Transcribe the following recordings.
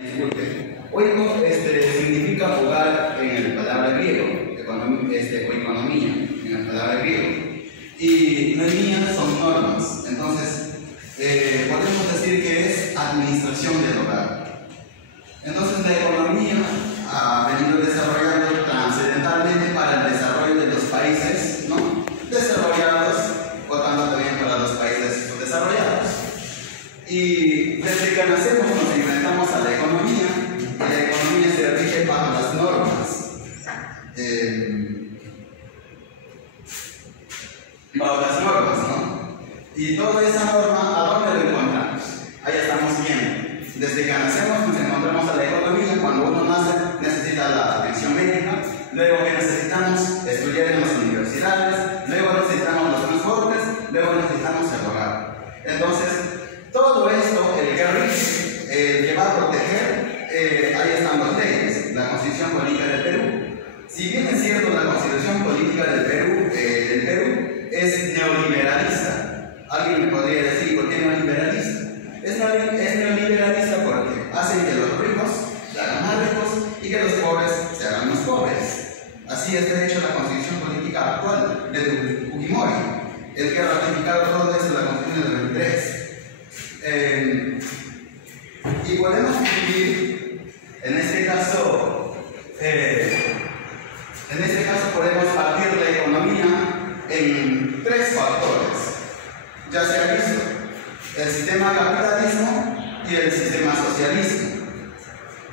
Disculpe. Oikos significa jugar en el palabra griego, o economía en el palabra griego. Y noemía son normas. Entonces, podemos decir que es administración del hogar. Entonces, la economía ha venido desarrollando trascendentalmente para el desarrollo de los países, ¿no?, desarrollados, o tanto también para los países subdesarrollados. Y desde que nacemos nos enfrentamos a la economía, y la economía se rige bajo las normas. Bajo las normas, ¿no? Y toda esa norma, ¿a dónde lo encontramos? Ahí estamos viendo. Desde que nacemos nos encontramos a la economía. Cuando uno nace necesita la atención médica, luego que necesitamos estudiar en las universidades, luego necesitamos los transportes, luego necesitamos el hogar. Entonces, todo esto, el que rige, el que va a proteger, ahí están las leyes, la Constitución Política del Perú. Si bien es cierto, la Constitución Política del Perú es neoliberalista. Alguien me podría decir, ¿por qué neoliberalista? Es neoliberalista porque hacen que los ricos se hagan más ricos y que los pobres se hagan más pobres. Así está hecho la Constitución Política actual de Fujimori, el que ha ratificado todo esto en la Constitución del 23. Y podemos dividir, en este caso podemos partir la economía en tres factores. Ya se ha visto el sistema capitalismo y el sistema socialismo.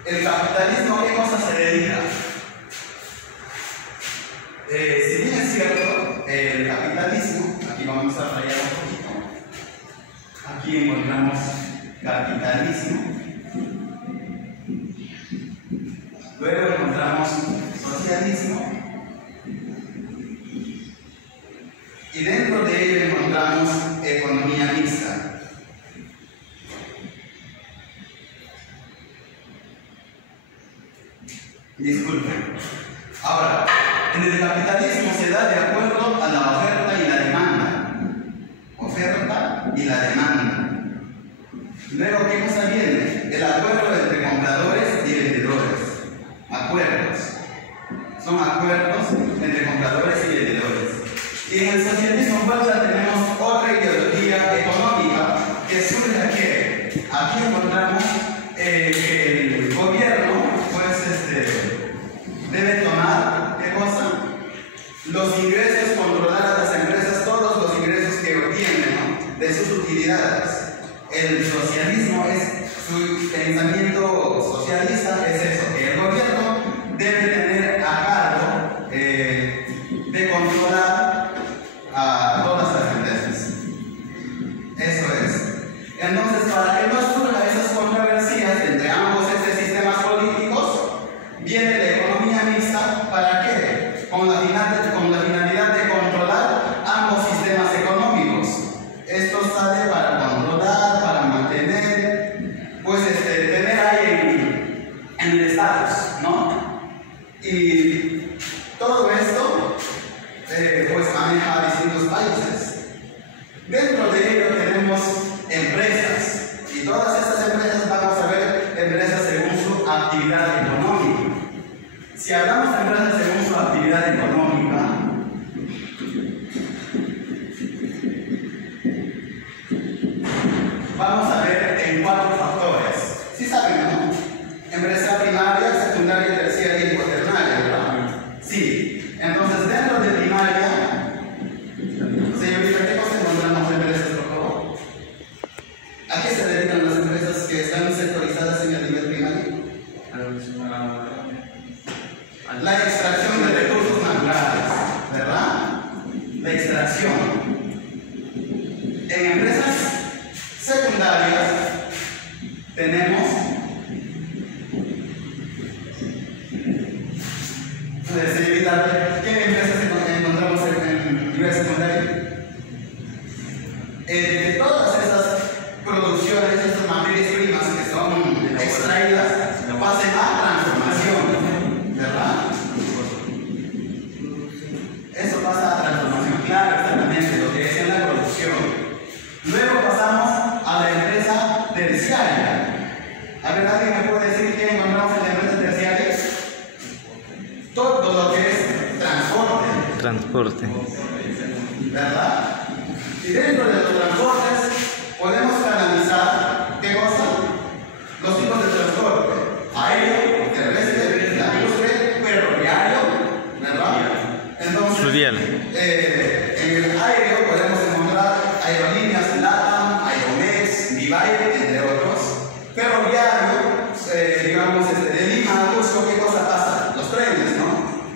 El capitalismo, ¿qué cosa se dedica? Si bien es cierto, el capitalismo, aquí vamos a rayar un poquito. Aquí encontramos capitalismo. Luego encontramos socialismo. Y dentro de ello encontramos economía mixta. Disculpen. Ahora, en el capitalismo se da de acuerdo a la oferta y la demanda. Oferta y la demanda. Luego, ¿qué cosa viene? El acuerdo entre compradores y vendedores. Acuerdos. Son acuerdos entre compradores y vendedores. Y en el socialismo ya tenemos otra ideología económica que surge aquí. Aquí encontramos que el gobierno debe tomar, ¿qué cosa? Los ingresos, controlar a las empresas, todos los ingresos que obtienen, ¿no?, de sus utilidades. El socialismo su pensamiento socialista es eso, que el gobierno debe tener a cargo de controlar a todas las empresas. Eso es. Entonces, para que no surjan esas controversias entre ambos sistemas políticos, viene la economía mixta. ¿Para qué? Con la finalidad de controlar ambos sistemas económicos. Esto sale para controlar, para mantener, tener ahí en el estatus, ¿no? Y todo esto, maneja a distintos países. Dentro de ello tenemos empresas, y todas estas empresas vamos a ver empresas según su actividad económica. Si hablamos de empresas según su actividad económica, vamos a ver en cuatro factores. ¿Sí saben, no? Empresa primaria, secundaria, terciaria y cuaternaria, ¿verdad? Sí. Entonces, dentro de primaria, señorita, ¿qué cosa encontramos de empresas, por favor? ¿A qué se dedican las empresas que están sectorizadas en el nivel primario? La extracción de recursos naturales, ¿verdad? La extracción. En empresas secundarias tenemos señorita, ¿qué empresas encontramos en el nivel secundario? De todas esas producciones, esas materias primas que son extraídas, pasan a transformación, ¿verdad? me puede decir que encontramos en la empresa terciaria? Todo lo que es transporte. Transporte. ¿Verdad? Y dentro de los transportes podemos canalizar, ¿qué cosa? Los tipos de transporte. Aéreo, terrestre, lacustre, ferroviario, ¿verdad? Entonces, Fluvial. En el aéreo podemos encontrar aerolíneas LATAM, Aeromex, Vivair, entre otros. Ferroviario, digamos, de Lima a Cusco, ¿qué cosa pasa? Los trenes, ¿no?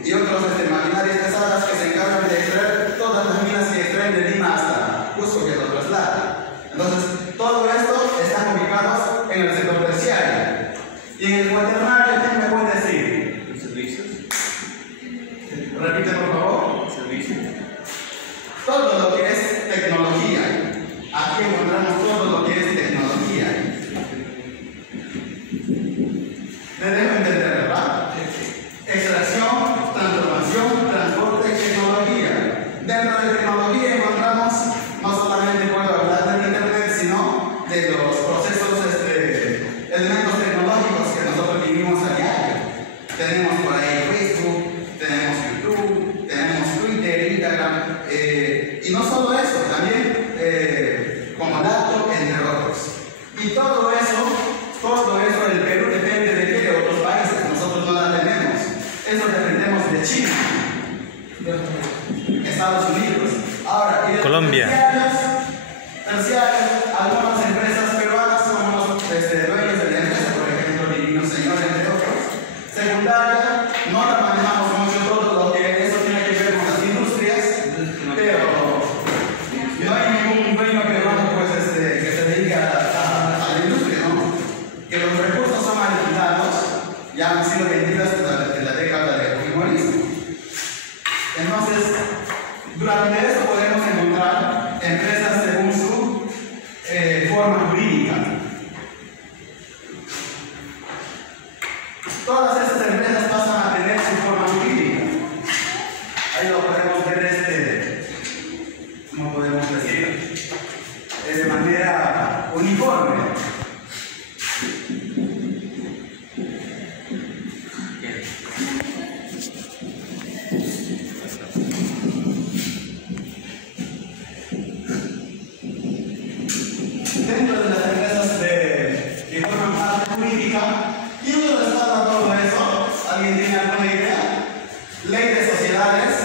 Y otros maquinarias pesadas que se encargan de extraer todas las minas que extraen de Lima hasta Cusco, que lo trasladan. Entonces, todo esto están ubicados en el sector terciario. Y en el cuaternario, ¿quién me puede decir? ¿Los servicios? Repite, por favor. ¿Servicios? Todo lo que es tecnología. Aquí encontramos todo lo que es tecnología. ¿Me dejo entender, verdad? Extracción, transformación, transporte y tecnología. Dentro de tecnología encontramos, no solamente puedo hablar del internet, sino de los procesos, elementos tecnológicos que nosotros vivimos a diario. Tenemos por ahí Facebook, tenemos YouTube, tenemos Twitter, Instagram, y no solo eso, también como laptop, entre otros. Y todo eso del Perú depende de qué, de otros países, nosotros no la tenemos. Eso dependemos de China, Estados Unidos. Ahora, y de Colombia. Terciarios, algunas empresas peruanas son los dueños de la empresa, por ejemplo, Divino Señor, entre otros. Secundaria, no la manejamos mucho todo lo que eso tiene que ver con las industrias, pero no hay ningún dueño peruano pues, que se dedique a la industria, ¿no? Que los recursos son alquilados, ya han sido vendidos en la década del fujimorismo. Entonces, durante eso podemos encontrar empresas según su forma jurídica. Todas esas empresas pasan a tener su forma jurídica. Ahí lo podemos ver, ¿cómo podemos decir? De manera uniforme. Dentro de las empresas que forman parte jurídica, ¿quién nos respalda todo eso? ¿Alguien tiene alguna idea? Ley de sociedades.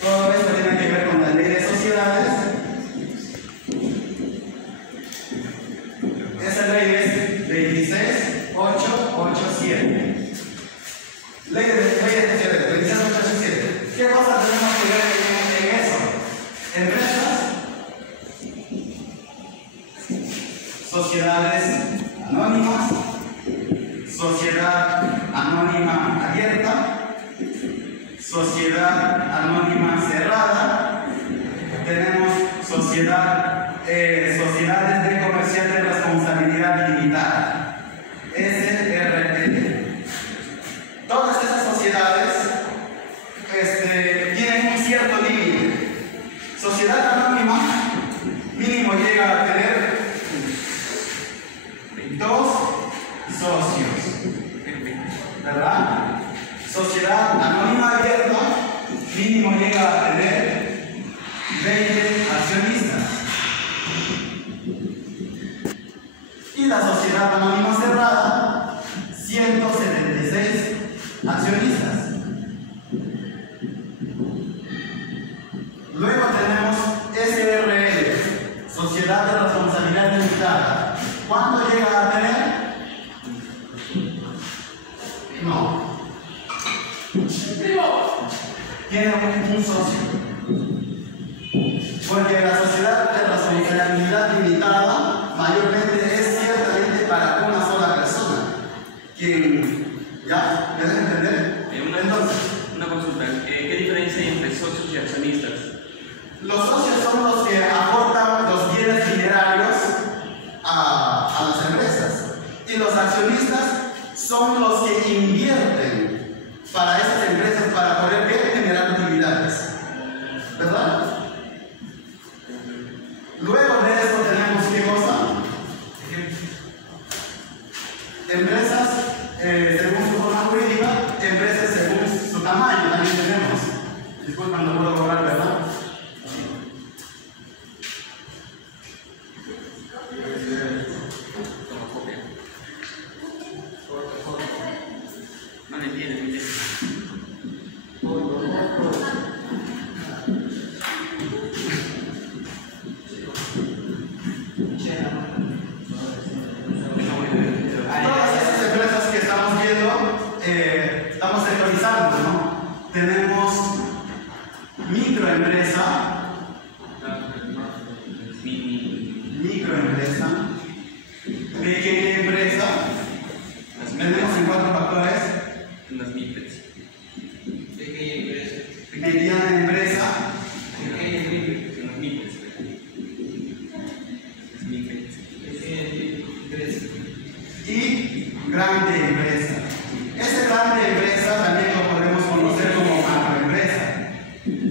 Todo esto tiene que ver con la ley de sociedades. Esa ley es 26887. Ley de sociedades, 26887. ¿Qué cosa tenemos que ver en eso? Empresas, sociedades anónimas, sociedad anónima abierta, sociedad anónima cerrada, tenemos sociedades de comercial de responsabilidad limitada, SRL. Todas esas sociedades tienen un cierto límite. Sociedad anónima mínimo llega a tener 2 socios, ¿verdad? Sociedad anónima abierta mínimo llega a tener 20 accionistas. Y la sociedad anónima cerrada, 176 accionistas. Luego tenemos SRL, Sociedad de Responsabilidad Limitada. ¿Cuánto llega a tener? No. Tiene un socio. Porque la sociedad de responsabilidad limitada mayormente es ciertamente para una sola persona. Quien, ¿ya? ¿Me dejan entender? Entonces, una consulta. ¿Qué diferencia hay entre socios y accionistas? Los socios son los que aportan los bienes minerarios a las empresas. Y los accionistas son los que invierten para esas empresas para poder generar utilidades. ¿Verdad? Luego de esto tenemos ¿qué cosa? Empresas empresas según su forma jurídica, empresas según su tamaño también tenemos. Disculpen, no puedo borrar, ¿verdad? No me entiendes, Todas esas empresas que estamos viendo, estamos sectorizando, ¿no? Tenemos microempresa, pequeña empresa, tenemos en 4 factores: las MIPES, mediana empresa, las MIPES, y grande empresa. Esta grande empresa también lo podemos conocer como macroempresa.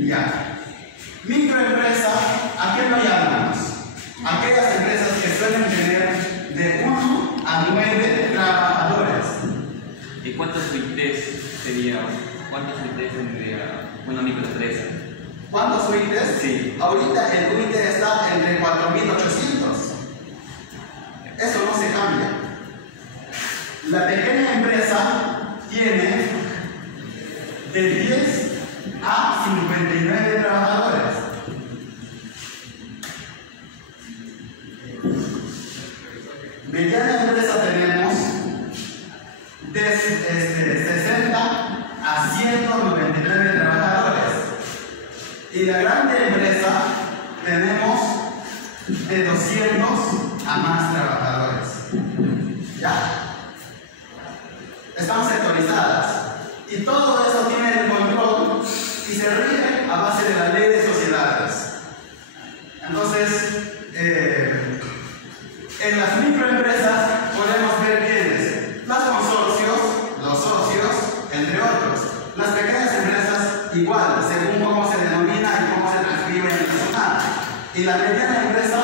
Ya. Microempresa, ¿a qué lo llamamos? Aquellas empresas que suelen tener de 1 a 9 trabajadores. ¿Y cuántos suites sería? ¿Cuántos suites tendría una microempresa? ¿Cuántos suites? Sí. Ahorita el suite está entre 4.800. Eso no se cambia. La pequeña empresa tiene de 10 a 59 trabajadores. Mediana empresa tenemos de 60 a 199 trabajadores. Y la grande empresa tenemos de 200 a más trabajadores. ¿Ya? Están sectorizadas. Y todo eso tiene el control y se rige a base de la ley de sociedades. Entonces, en las microempresas podemos ver quiénes: los consorcios, los socios, entre otros. Las pequeñas empresas igual, según cómo se denomina y cómo se transcribe en el personal. Y la mediana empresa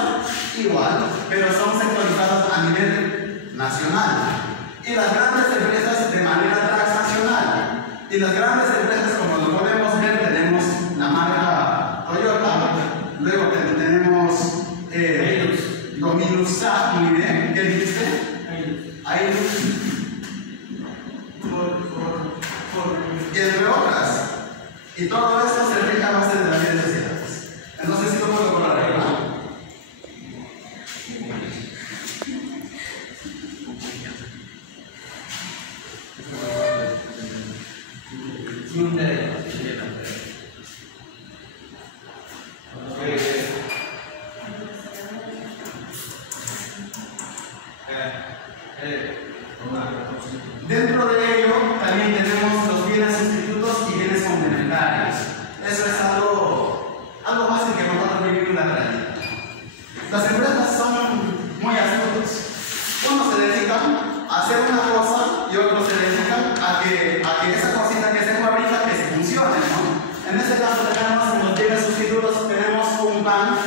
igual, pero son sectorizadas a nivel nacional. Y las grandes empresas de manera transnacional. Y las grandes empresas, como lo podemos ver, tenemos la marca Toyota, luego tenemos Dominusa, muy bien, ¿qué dijiste? Hilux, y entre otras. Y todo esto se rige a base de la ley de sociedades. Entonces, ¿sí lo puedo por arriba? Dentro de ello también tenemos los bienes sustitutos y bienes complementarios. Eso es algo básico que nosotros vivimos en la realidad. Las empresas son muy astutas. Unos se dedican a hacer una cosa y otros se dedican a que esa cosita que se fabrica que se funcione, ¿no? En este caso tenemos en los bienes sustitutos tenemos un pan.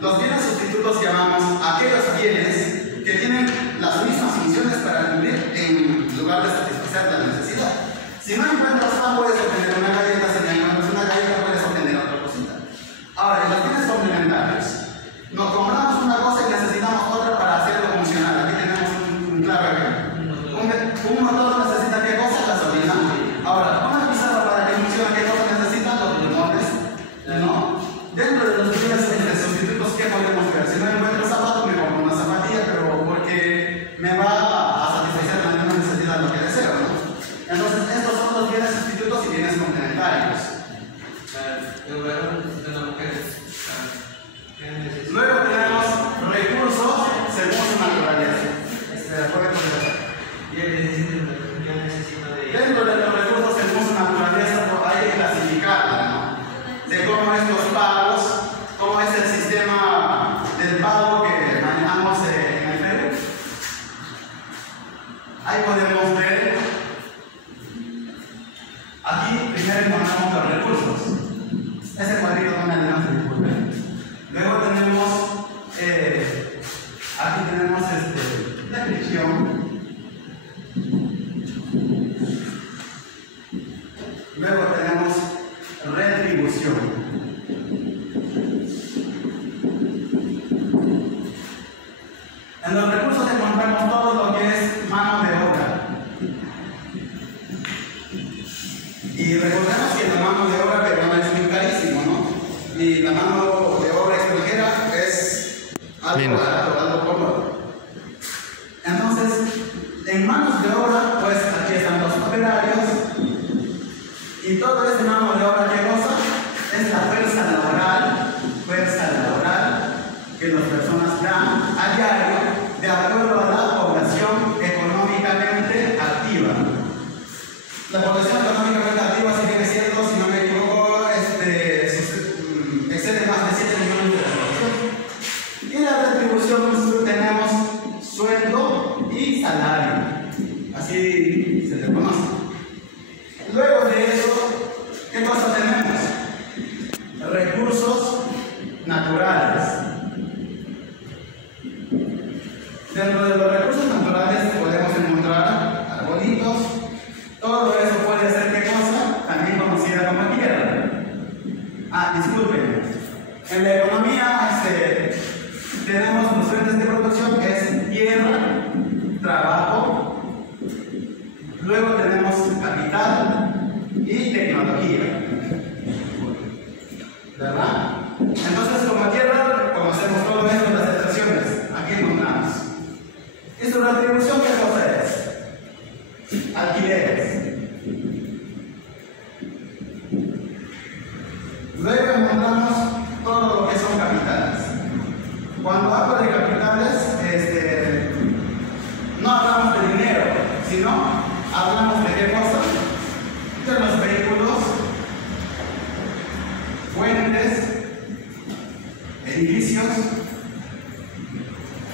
Los bienes sustitutos llamamos aquellos bienes que tienen las mismas funciones para cumplir en lugar de satisfacer la necesidad. Si no encuentras pan, puedes obtener una galleta. Si no encuentras una galleta, puedes obtener otra cosita. Ahora, en los bienes complementarios, nos compramos una cosa y necesitamos otra para hacerlo funcionar. Aquí tenemos un claro ejemplo. Un motor necesita qué cosa? Gasolina. Ahora, una pizarra para que funcione, ¿qué cosa necesita? Los pulmones. ¿No? Dentro de los bienes sustitutos, ¿qué podemos ver? Si no encuentro zapatos, me compro una zapatilla, pero porque me va a satisfacer la misma necesidad lo que deseo, ¿no? Entonces, estos son los bienes sustitutos y bienes complementarios. Luego tenemos recursos según su naturaleza. Dentro de los recursos según su naturaleza, hay que clasificarla, ¿no? De cómo es los pagos, cómo es el sistema del pago que manejamos en el FED. Ahí podemos ver. Aquí primero encontramos los recursos. Ese cuadrito no me adelante, disculpen. Luego tenemos, aquí tenemos descripción. Luego tenemos retribución. En los recursos encontramos todo lo que es mano de obra. Y recordemos que la mano de obra peruana es muy carísimo, ¿no? Y la mano de obra extranjera es algo barato, algo cómodo. Entonces, en manos de obra, pues aquí están los operarios. Y todo ese mano de obra que goza es la fuerza laboral que las personas dan a diario de acuerdo a la población económicamente activa. La población económicamente activa, si bien es cierto, si no me equivoco, excede más de 7 millones de personas. Y la retribución tenemos sueldo y salario. Así se le conoce. Luego de eso, ¿qué cosa tenemos? Recursos naturales. Dentro de los recursos naturales podemos encontrar arbolitos. Todo eso puede ser, ¿qué cosa? También conocida como tierra. Disculpen. En la economía tenemos los fuentes de producción que es tierra, trabajo. Luego tenemos capital y tecnología. ¿Verdad? Entonces, como tierra, conocemos todo esto de las extracciones. Aquí encontramos. ¿Esto la retribución qué cosa es? Alquileres. Luego encontramos todo lo que son capitales. Cuando hablo de capitales, no hablamos de dinero, sino hablamos de qué cosa? De los vehículos, fuentes, edificios,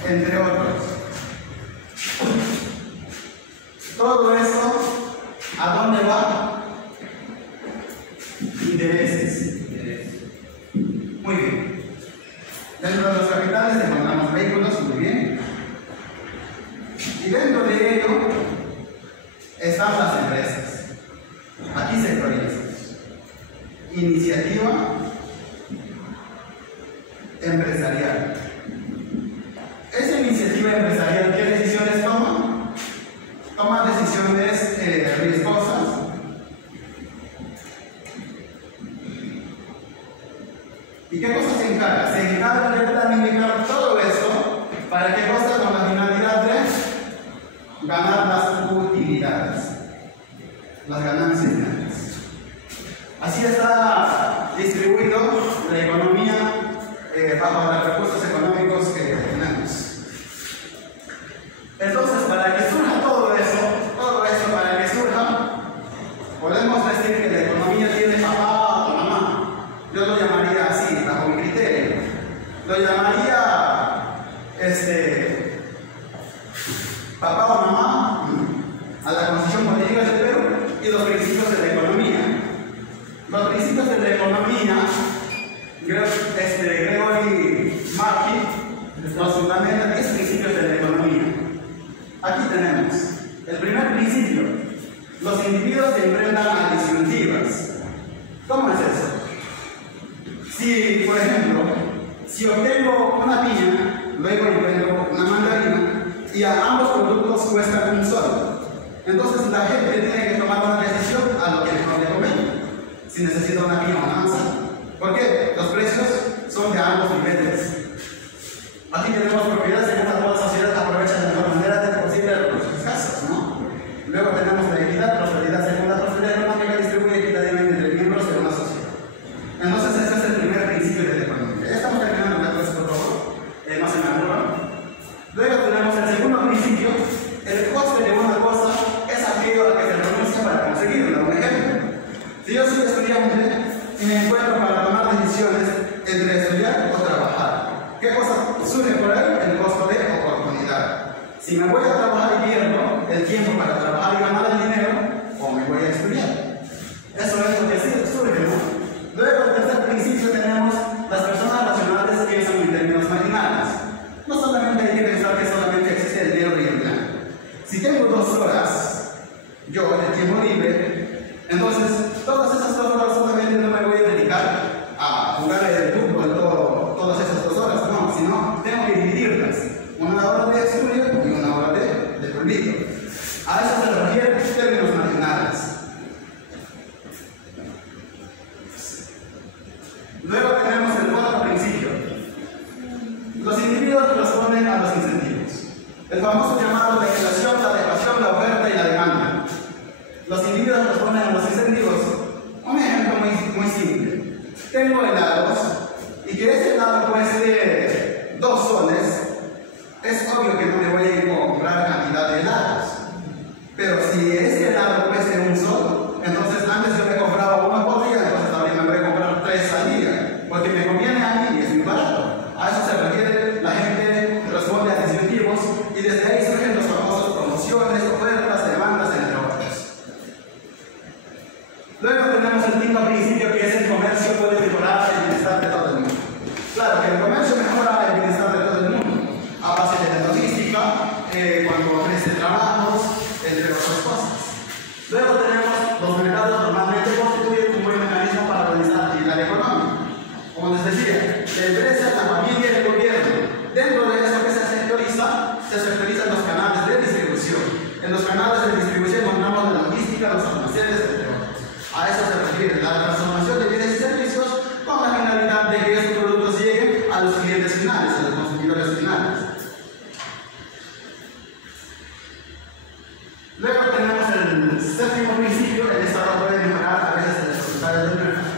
entre otros. Todo eso, ¿a dónde va? Intereses. Muy bien. Dentro de los capitales encontramos vehículos, muy bien. Y dentro de ello están las empresas. Aquí sectorizamos. Iniciativa empresarial. Esa iniciativa empresarial, ¿qué decisiones toma? Toma decisiones riesgosas. ¿Y qué cosa se encarga? Se encarga de planificar todo esto para que cosa con la finalidad de ganar las utilidades, las ganancias netas. Así está distribuido la economía bajo los recursos económicos que tenemos. Entonces, para que surja todo eso para que surja, podemos decir que la economía tiene papá o mamá. Yo lo llamaría así, bajo mi criterio. Lo llamaría papá o mamá a la constitución política del Perú y los principios de la economía. Los principios de la economía, Gregory Martin nos fundamenta 10 principios de la economía. Aquí tenemos el primer principio: los individuos se enfrentan a disyuntivas. ¿Cómo es eso? Si, por ejemplo, si obtengo una piña, luego encuentro una mandarina y a ambos productos cuestan un sol, entonces la gente tiene que tomar una decisión a lo que mejor le conviene. Si necesita una piña o una manzana. ¿Por qué? Los precios son de ambos niveles. Aquí tenemos propiedades en esta toda sociedad aprovecha de la mejor manera posible los casos, ¿no? Luego tenemos la equidad, prosperidad. Según la prosperidad económica distribuye equitativamente entre miembros de una sociedad. Entonces ese es el primer principio de la economía. Ya estamos terminando la clase, por favor. No se me aburran. Luego tenemos el segundo principio: el coste de una cosa es aquello a que se renuncia para conseguirlo. Un ejemplo: si yo soy estudiante y me encuentro para tomar decisiones entre estudiar o trabajar, ¿qué cosa surge por ahí? El costo de oportunidad. Si me voy a trabajar y pierdo el tiempo para trabajar y ganar el dinero, o me voy a estudiar. Eso es lo que surge, ¿no? Luego, el tercer principio, tenemos las personas racionales que piensan en términos marginales. No solamente hay que pensar que solamente existe el dinero y el plan. Si tengo 2 horas, yo de tiempo libre. Entonces, todas esas 2 horas solamente no me voy a dedicar a jugar el fútbol todas esas 2 horas, no, sino tengo que dividirlas. 1 hora de estudio y 1 hora de prohibido. A eso se refiere términos marginales. Luego tenemos el 4 principio. Los individuos responden a los incentivos. El famoso llamado de inflación, la adecuación, la oferta y la demanda. Los individuos responden a los incentivos. Un ejemplo muy simple. Tengo helados y que ese helado cueste 2 soles. Es obvio que no me voy a ir a comprar cantidad de helados. Pero si ese helado cueste 1 sol, entonces antes yo me compraba 1 por día, entonces ahora me voy a comprar 3 al día. Porque me conviene a mí y es muy barato. A eso se refiere, la gente responde a incentivos y desde ahí surgen los famosos promociones, ofertas, demandas, entre otros. Luego tenemos el 5 principio, que es el comercio puede mejorar el bienestar de todo el mundo. Claro que el comercio mejora el bienestar de todo el mundo a base de la logística, cuando ofrece trabajos, entre otras cosas. Luego tenemos los mercados normalmente constituyen un buen mecanismo para realizar la actividad económica. Como les decía, la empresa, la familia y el gobierno. Dentro de eso que se sectorizan los canales de distribución. En los canales de distribución encontramos la logística, los almacenes, entre otros. A eso se refiere la transformación de bienes y servicios con la finalidad de que esos productos lleguen a los clientes finales, a los consumidores finales. Luego tenemos el 7º principio, el Estado puede mejorar a veces el resultado del mercado.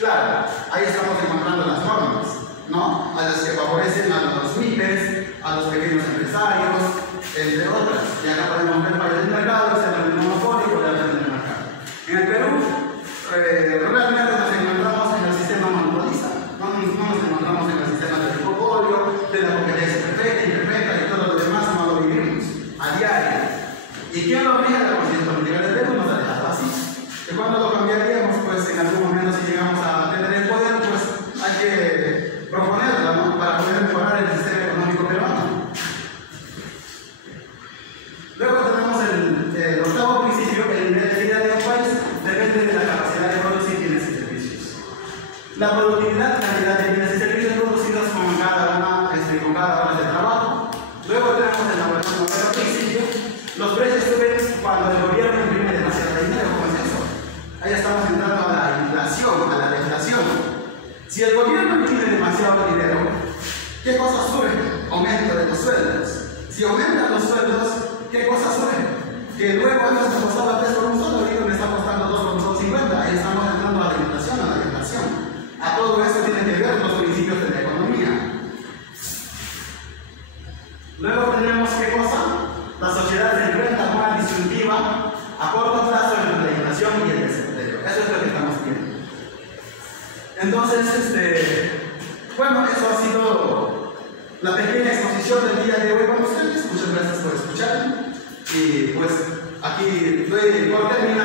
Claro, ahí estamos encontrando las normas, ¿no? A las que favorecen a los MIPES, a los pequeños empresarios, entre otras. Y acá podemos ver fallas del mercado, el monopolio y el del mercado. En el Perú, realmente nos encontramos en el sistema monopolista, no nos encontramos en el sistema del monopolio, de la competencia perfecta, imperfecta y todo lo demás, no lo vivimos a diario. ¿Y quién lo rige? La Constitución Política del Perú nos ha dejado así. Que cuando lo cambiaríamos, pues en algún momento, si llegamos a tener el poder, pues hay que proponerla, ¿no? Para poder mejorar el sistema económico peruano. Luego tenemos el 8º principio, que el nivel de vida de un país depende de la capacidad de producir bienes y servicios. La productividad, la cantidad de bienes y servicios producidos con cada hora de trabajo. Luego tenemos el 9º principio. Los precios suben cuando el gobierno imprime demasiado dinero. ¿Cómo es eso? Ahí estamos entrando a la inflación, a la deflación. Si el gobierno imprime demasiado dinero, ¿qué cosa sube? Aumento de los sueldos. Si aumentan los sueldos, ¿qué cosa sube? Que luego antes me costaba 3 por 1 sol, ahorita me está costando 2 por 1 sol 50. Ahí estamos entrando a la inflación, a la deflación. A todo eso tienen que ver los principios de la economía. Luego tenemos ¿qué cosa? La sociedad se enfrenta a una disyuntiva a corto plazo entre la inflación y el desempleo. Eso es lo que estamos viendo. Entonces, bueno, eso ha sido la pequeña exposición del día de hoy con ustedes. Muchas gracias por escuchar. Y pues aquí doy por término